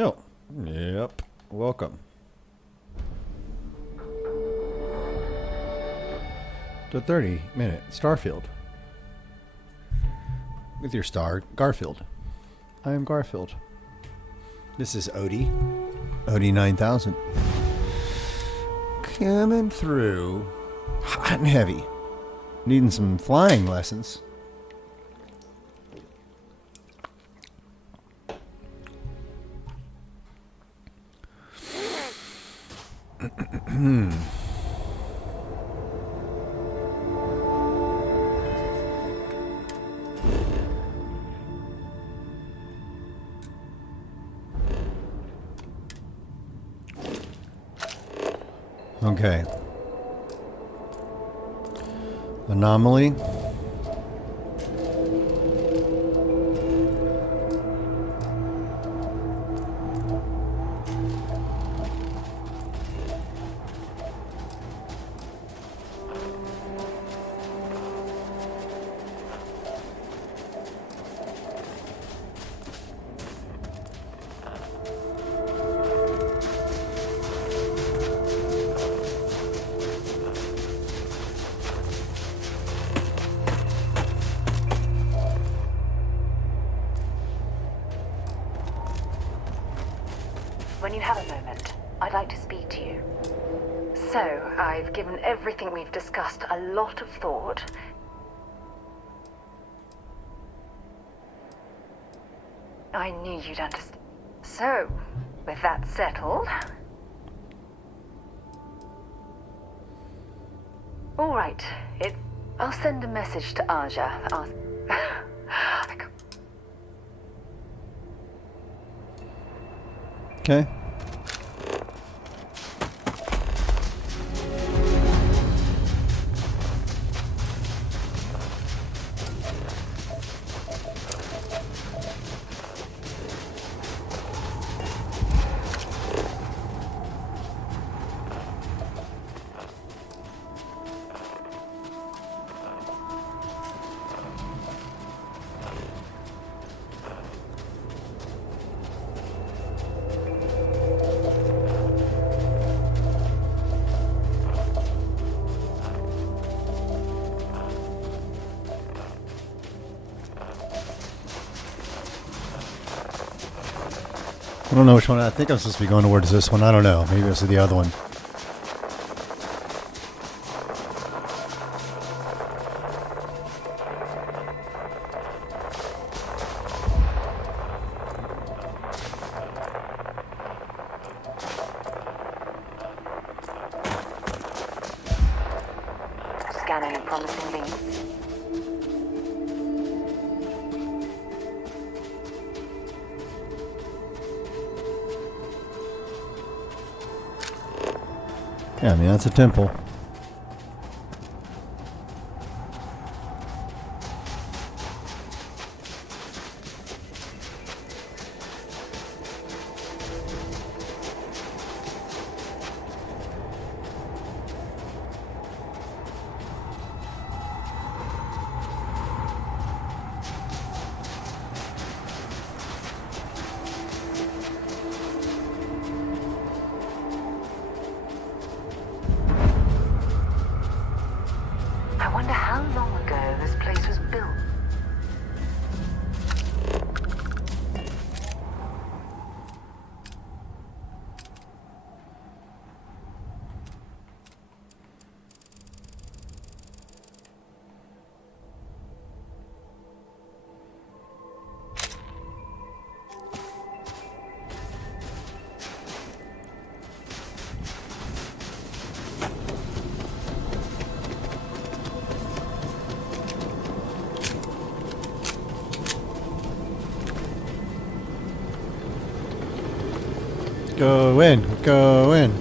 Oh, yep. Welcome to 30-minute Starfield with your star, Garfield. I am Garfield. This is Odie 9000. Coming through hot and heavy. Needing some flying lessons. Okay. Anomaly. When you have a moment, I'd like to speak to you. So, I've given everything we've discussed a lot of thought. I knew you'd understand. So, with that settled... All right, I'll send a message to Aja. Okay. I don't know which one. I think I'm supposed to be going towards this one. I don't know. Maybe this is the other one. Scanning promising leads. Yeah, I mean, that's a temple. I wonder how long ago this place was built. Go in. Go in.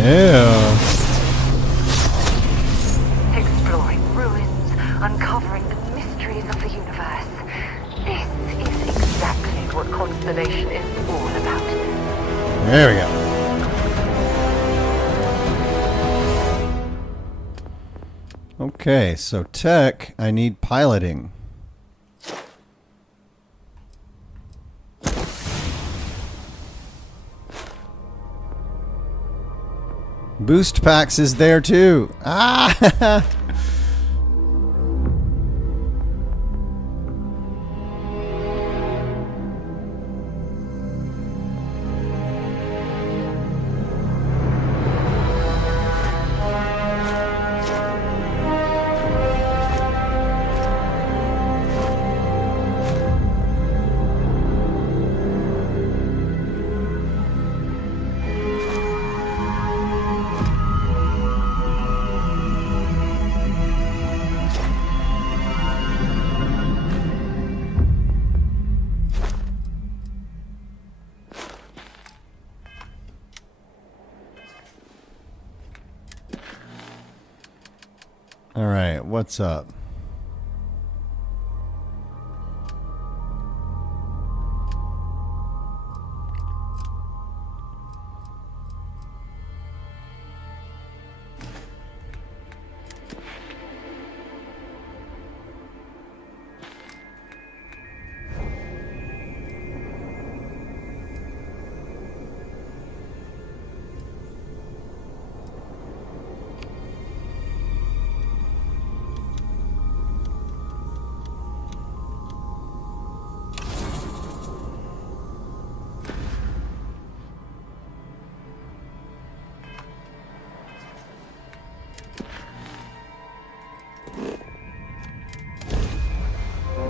Ew. Exploring ruins, uncovering the mysteries of the universe. This is exactly what Constellation is all about. There we go. Okay, so tech, I need piloting. Boost packs is there too. Ah! All right, what's up?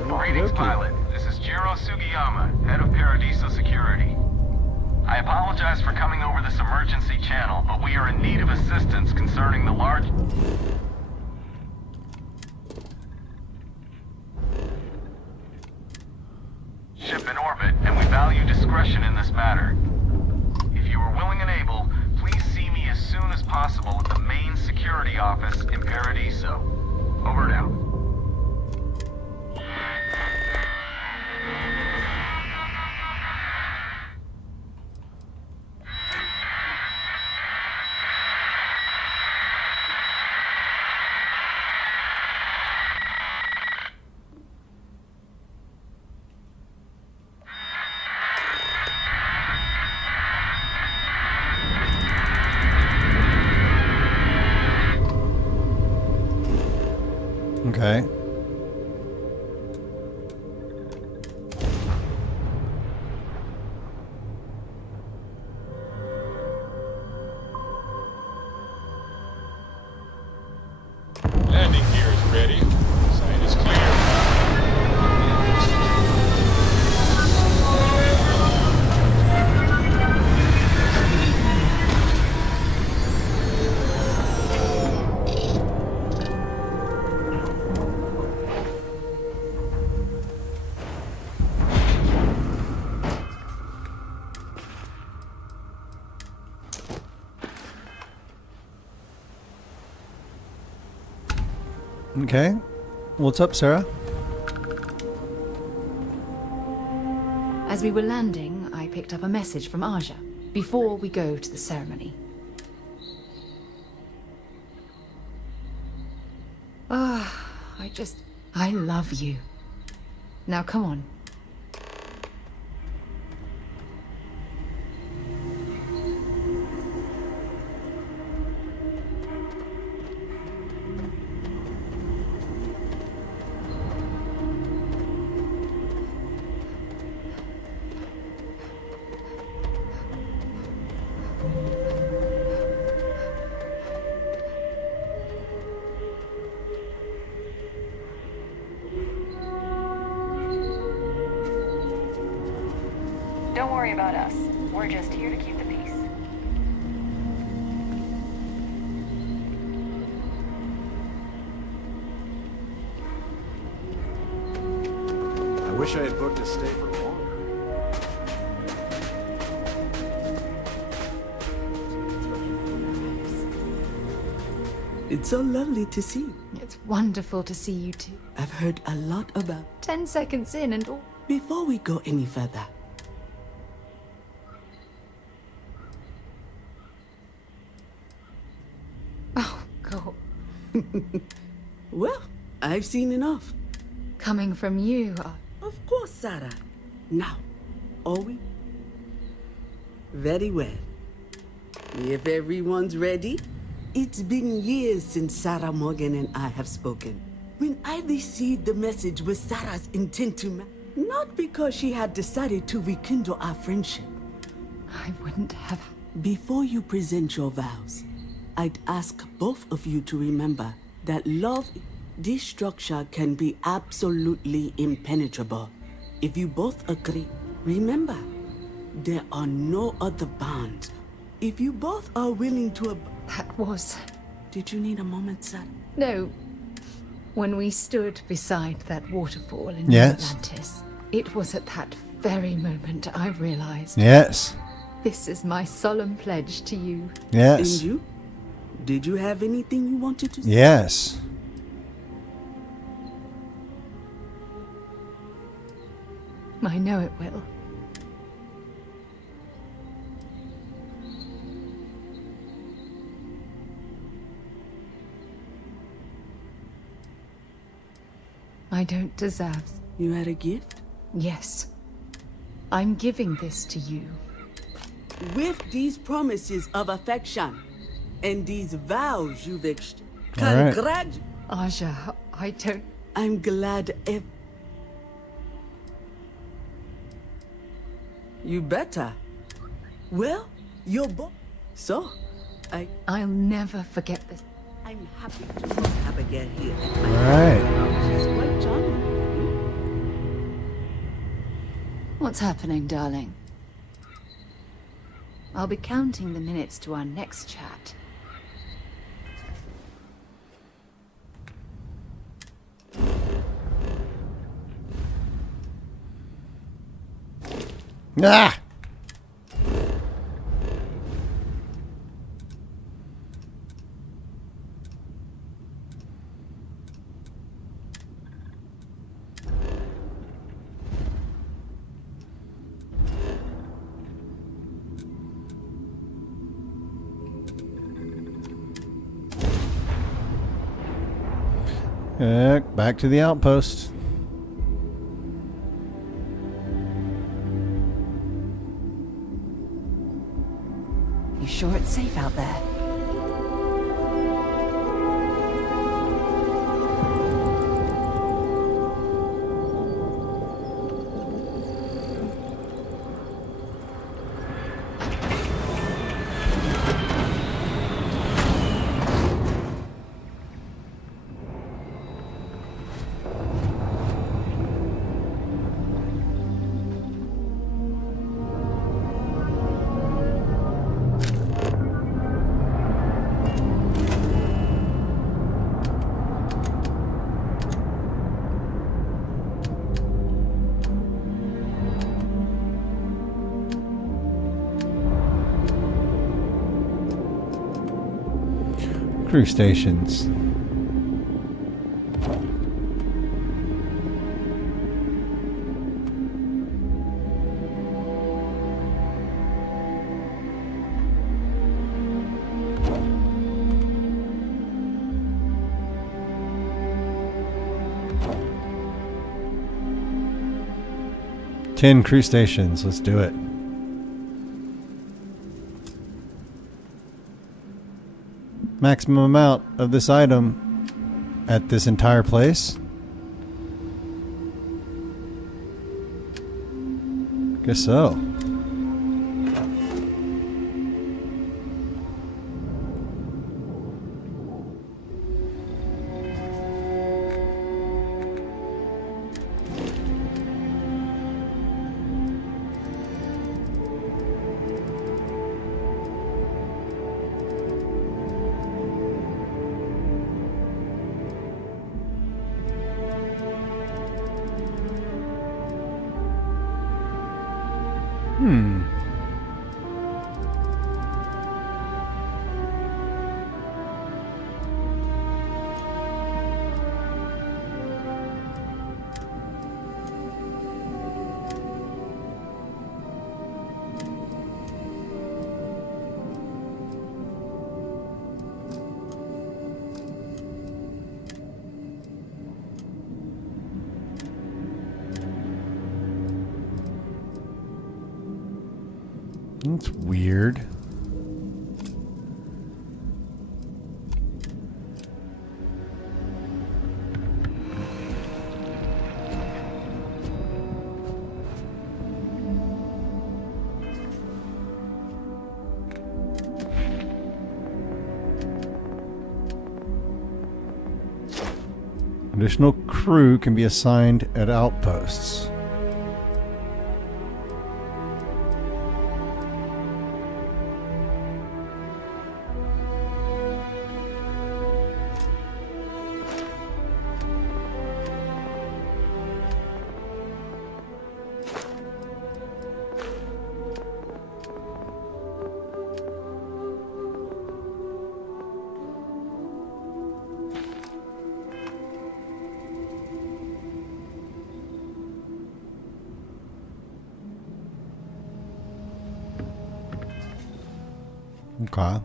Greetings, pilot. This is Jiro Sugiyama, head of Paradiso Security. I apologize for coming over this emergency channel, but we are in need of assistance concerning the large ship in orbit, and we value discretion in this matter. If you are willing and able, please see me as soon as possible at the main security office in Paradiso. Over and out. Okay. Landing gear is ready. Site is clear. Okay. What's up, Sarah? As we were landing, I picked up a message from Aja before we go to the ceremony. I love you. Now come on. Don't worry about us. We're just here to keep the peace. I wish I had booked a stay for longer. It's so lovely to see you. It's wonderful to see you too. I've heard a lot about... 10 seconds in and all. Before we go any further, Oh, God. well, I've seen enough. Coming from you, Of course, Sarah. Now, are we? Very well. If everyone's ready, it's been years since Sarah Morgan and I have spoken. When I received the message with Sarah's intent to not because she had decided to rekindle our friendship. I wouldn't have... Before you present your vows, I'd ask both of you to remember that love, this structure can be absolutely impenetrable. If you both agree, remember, there are no other bonds. If you both are willing to That was... Did you need a moment, Sarah? No. When we stood beside that waterfall in Yes. Atlantis, it was at that very moment I realized Yes. this is my solemn pledge to you. Yes. And you? Did you have anything you wanted to say? Yes. I know it will. I don't deserve... You had a gift? Yes. I'm giving this to you. With these promises of affection and these vows you've exchanged. All right. Aja, I don't... I'm glad You better. Well, you're both. So, I'll never forget this. I'm happy to have Abigail here. All right. She's quite charming. What's happening, darling? I'll be counting the minutes to our next chat. Ah! Back to the outpost. You sure it's safe out there? Crew stations. Ten crew stations. Let's do it. Maximum amount of this item at this entire place? Guess so. That's weird. Additional crew can be assigned at outposts. Okay.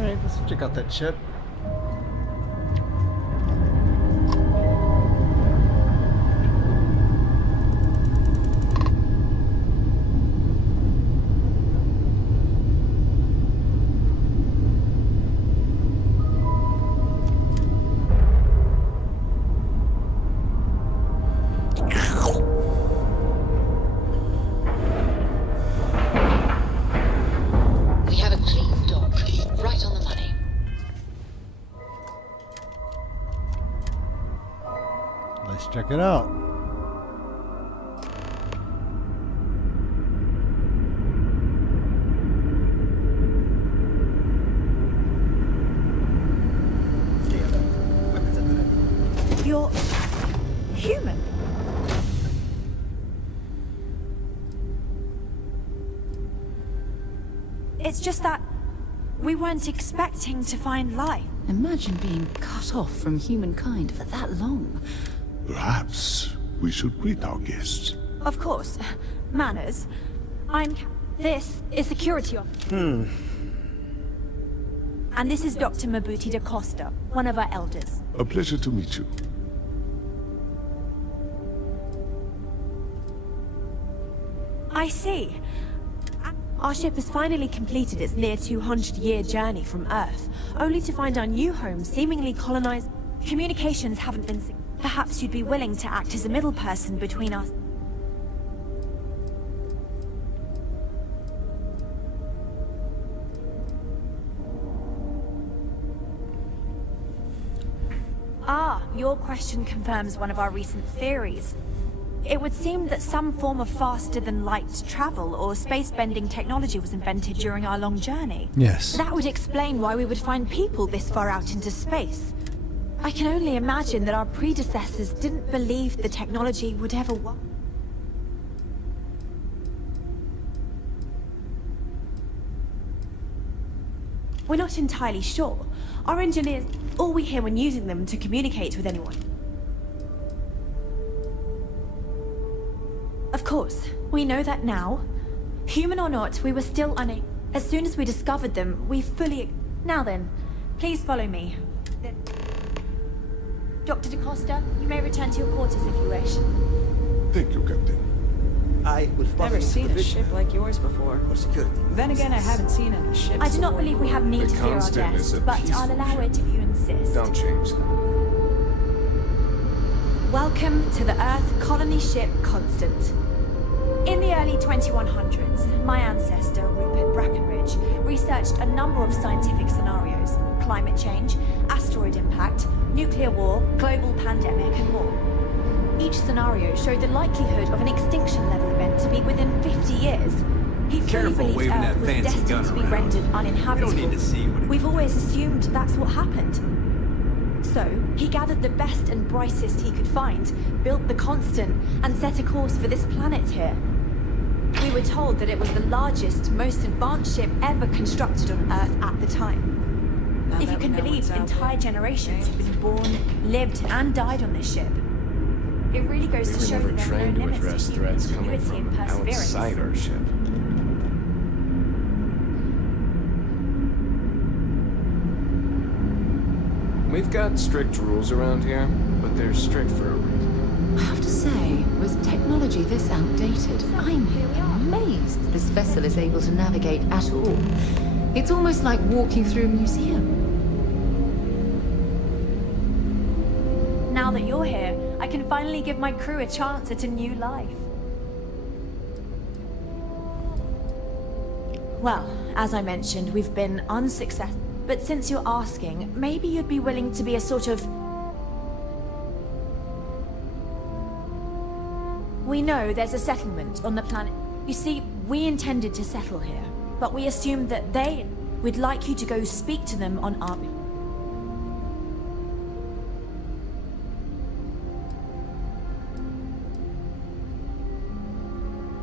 Alright, let's check out that chip. We have a clean dock, right on the money. Let's check it out. You're human. It's just that we weren't expecting to find life. Imagine being cut off from humankind for that long. Perhaps we should greet our guests. Of course. Manners. This is security officer. And this is Dr. Mabuti da Costa, one of our elders. A pleasure to meet you. I see. Our ship has finally completed its near 200-year journey from Earth, only to find our new home seemingly colonized. Communications haven't been... Perhaps you'd be willing to act as a middle person between us. Ah, your question confirms one of our recent theories. It would seem that some form of faster-than-light travel or space-bending technology was invented during our long journey. Yes. That would explain why we would find people this far out into space. I can only imagine that our predecessors didn't believe the technology would ever work. We're not entirely sure. Our engineers, all we hear when using them to communicate with anyone. Of course, we know that now. Human or not, we were still unable. As soon as we discovered them, we fully... Now then, please follow me. Dr. da Costa, you may return to your quarters if you wish. Thank you, Captain. I will follow Never seen a ship like yours before. for security. Then again, I haven't seen any ships. I do not believe we have need to fear our guests, but I'll allow it if you insist. Don't change that. Welcome to the Earth colony ship Constant. In the early 2100s, my ancestor, Rupert Brackenridge, researched a number of scientific scenarios: climate change, asteroid impact, nuclear war, global pandemic, and more. Each scenario showed the likelihood of an extinction-level event to be within 50 years. He fully believed Earth was destined to be rendered uninhabitable. We've always assumed that's what happened. So, he gathered the best and brightest he could find, built the Constant, and set a course for this planet here. We were told that it was the largest, most advanced ship ever constructed on Earth at the time. Now If that you we can know believe, what's out entire there. generations have been born, lived, and died on this ship. It really goes We to were show never that there are trained no to limits address to human threats coming ingenuity and from perseverance. outside our ship. We've got strict rules around here, but they're strict for a reason. I have to say, with technology this outdated, I'm amazed this vessel is able to navigate at all. It's almost like walking through a museum. Now that you're here, I can finally give my crew a chance at a new life. Well, as I mentioned, we've been unsuccessful. But since you're asking, maybe you'd be willing to be a sort of... We know there's a settlement on the planet. You see, we intended to settle here, but we assumed that we'd like you to go speak to them on our...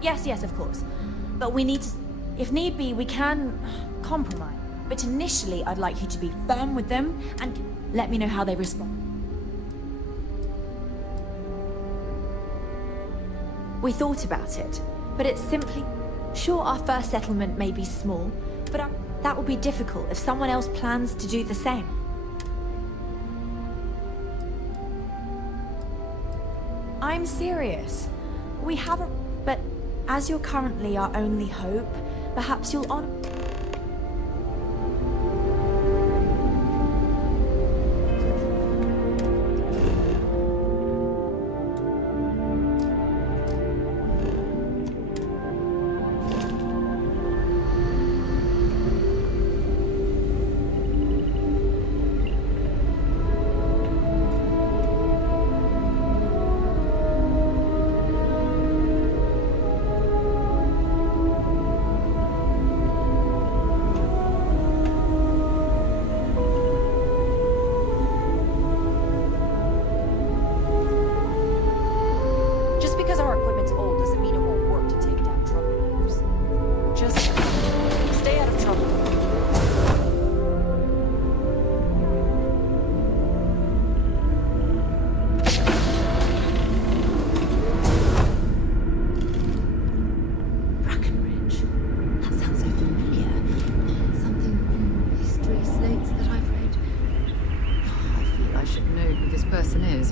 Yes, of course. But we need to... If need be, we can compromise. But initially, I'd like you to be firm with them and let me know how they respond. We thought about it, but it's simply... Sure, our first settlement may be small, but that would be difficult if someone else plans to do the same. I'm serious. We have a... But as you're currently our only hope, perhaps you'll honor...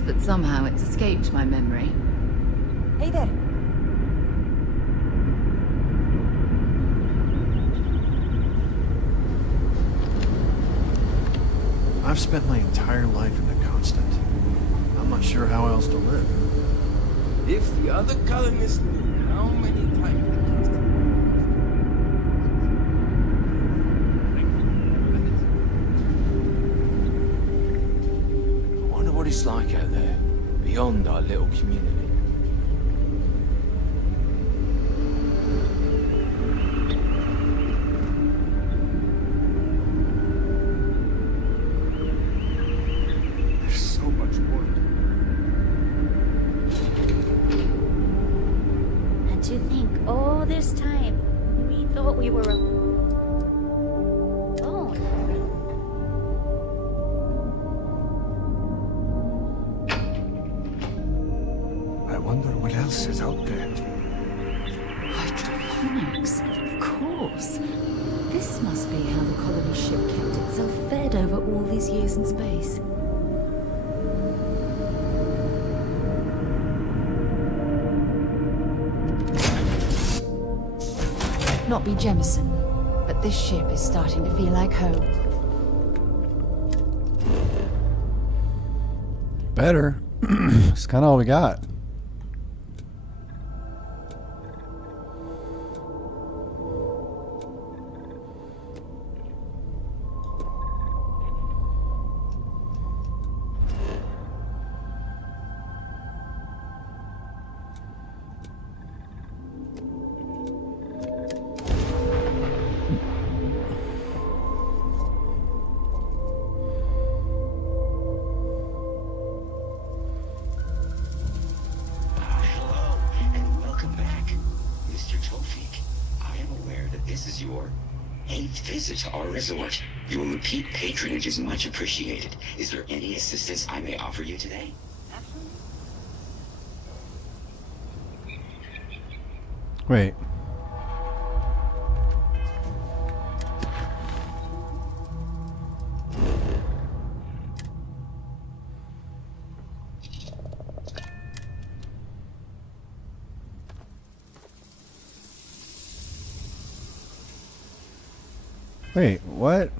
But somehow it's escaped my memory. Hey there. I've spent my entire life in the Constant. I'm not sure how else to live. If the other colonists knew how many times the Constant... I wonder what it's like out there, beyond our little community. There's so much wood. And to think, all this time, we thought we were alone. I wonder what else is out there. Hydroponics, of course. This must be how the colony ship kept itself fed over all these years in space. Not be Jemison, but this ship is starting to feel like home. Better. It's kind of all we got. This is your 8th visit to our resort. Your repeat patronage is much appreciated. Is there any assistance I may offer you today? Wait. Wait, what?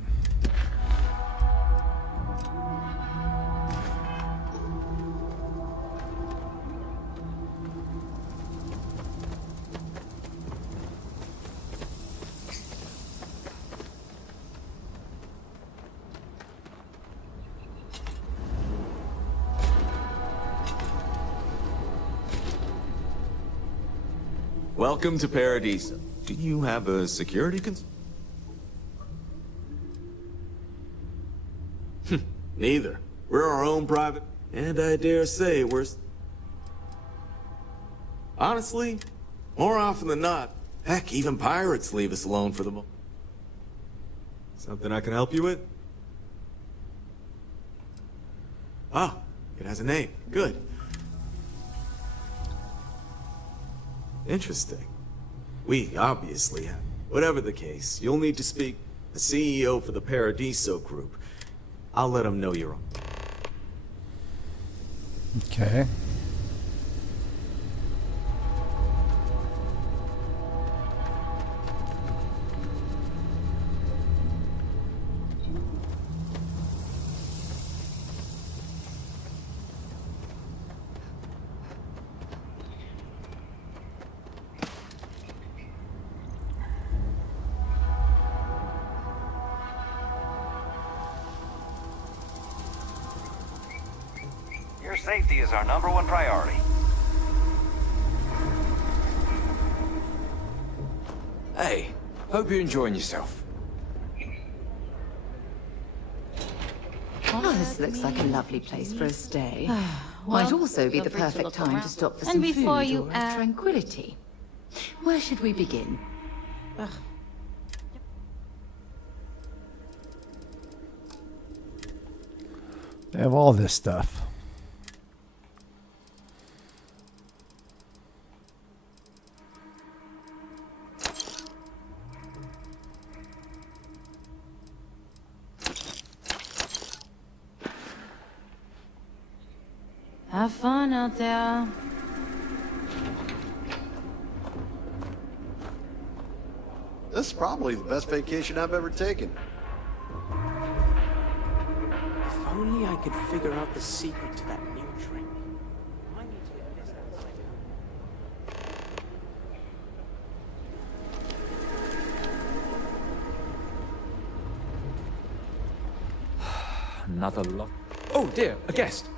Welcome to Paradiso. Do you have a security concern? Neither. We're our own private, and I dare say we're... Honestly, more often than not, heck, even pirates leave us alone for the moment. Something I can help you with? Ah, it has a name. Good. Interesting. We obviously have. Whatever the case, you'll need to speak to the CEO for the Paradiso group. I'll let him know you're on. Okay. Your safety is our #1 priority. Hey, hope you're enjoying yourself. Oh, this looks like a lovely place for a stay. Might also be the perfect time to stop for some food or tranquility. Where should we begin? They have all this stuff. Have fun out there. This is probably the best vacation I've ever taken. If only I could figure out the secret to that new drink. Another lot. Oh dear, a guest.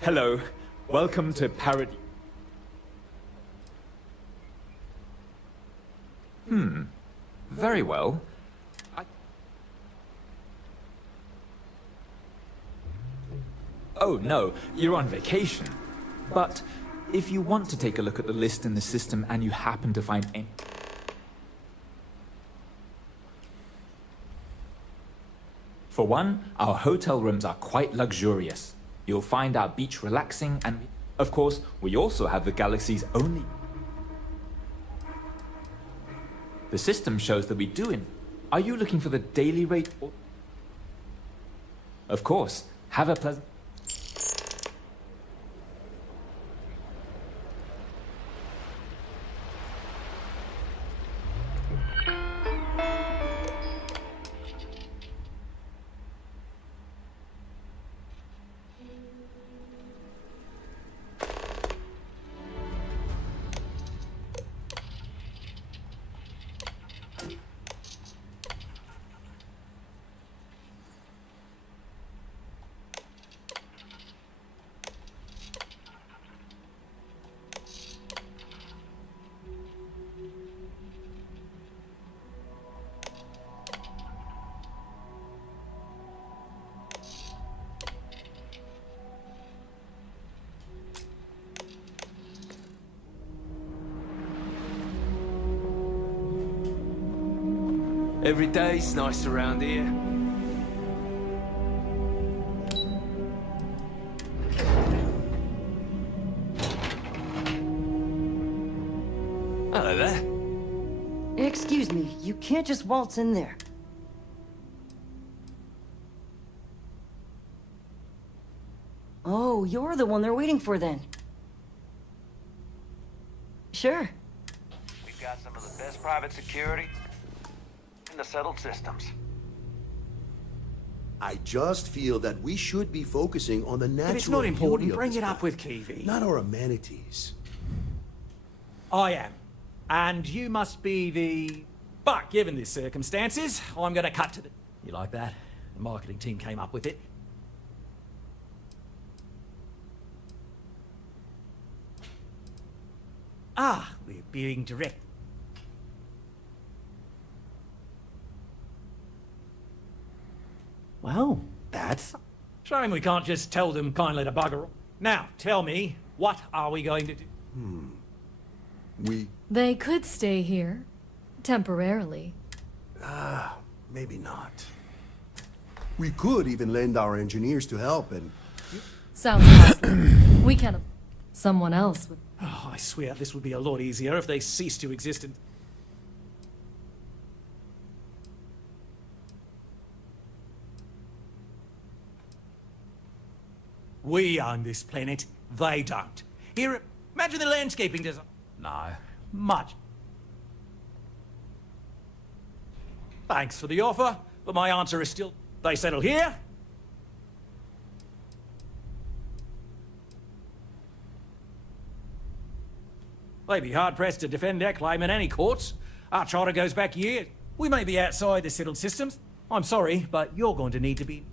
Hello, welcome to Paradise. Very well. Oh no, you're on vacation. But if you want to take a look at the list in the system and you happen to find any... For one, our hotel rooms are quite luxurious. You'll find our beach relaxing and, of course, we also have the galaxy's only... The system shows that we do in... Are you looking for the daily rate or... Of course, have a pleasant... Every day's nice around here. Hello there. Excuse me, you can't just waltz in there. Oh, you're the one they're waiting for then. Sure. We've got some of the best private security in the settled systems. I just feel that we should be focusing on the natural If it's not important, beauty of bring this it up planet, with Kiwi. not our amenities. I am. And you must be the... But given the circumstances, I'm going to cut to the... You like that? The marketing team came up with it. Ah, we're being direct. Well, that's... Shame we can't just tell them kindly to bugger off. Now, tell me, what are we going to do? They could stay here. Temporarily. Maybe not. We could even lend our engineers to help and... Sounds costly. We can... Someone else would... Oh, I swear this would be a lot easier if they ceased to exist in... We own this planet, they don't. Here, imagine the landscaping design. No, much. Thanks for the offer, but my answer is still, they settle here. They'd be hard-pressed to defend their claim in any courts. Our charter goes back years. We may be outside the settled systems. I'm sorry, but you're going to need to be...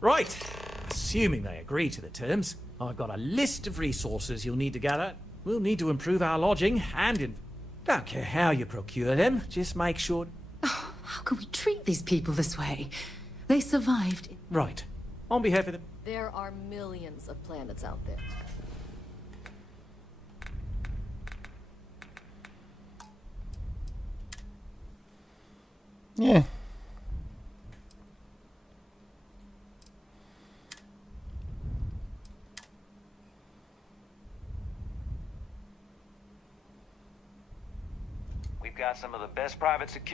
Right. Assuming they agree to the terms, I've got a list of resources you'll need to gather. We'll need to improve our lodging and... Don't care how you procure them, just make sure... Oh, how can we treat these people this way? They survived. Right. On behalf of the... There are millions of planets out there. Yeah. We've got some of the best private security